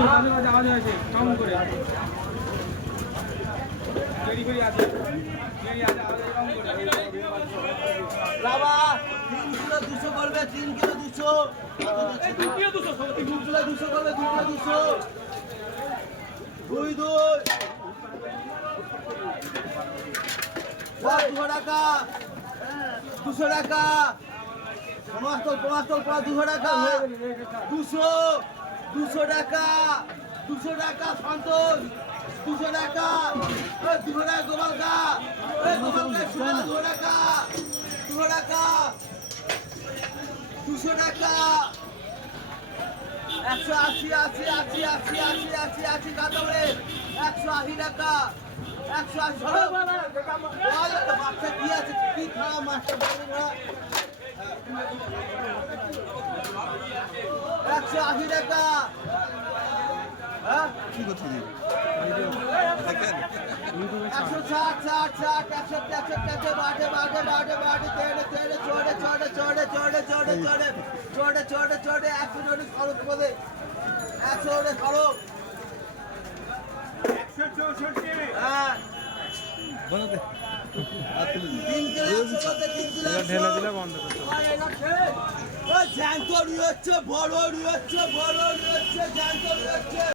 আওয়াজ হয়েছে কেমন করে বাবা 3 কিলো 200 করবে 3 কিলো 200 3 কিলো 200 করবে 2 কিলো 200 2 200 টাকা 200 টাকা পমাস্তল পা 200 টাকা 200 টাকা 200 টাকা সন্তোষ 200 টাকা 200 টাকা গোপালকা গোপালকা 200 টাকা 200 টাকা 200 টাকা 180 কাতরে 180 টাকা 180 বাচ্চা কি আছে কি খারাপ মাছটা বলুন না 180 টাকা হ্যাঁ কি করতে দিই 180 বড়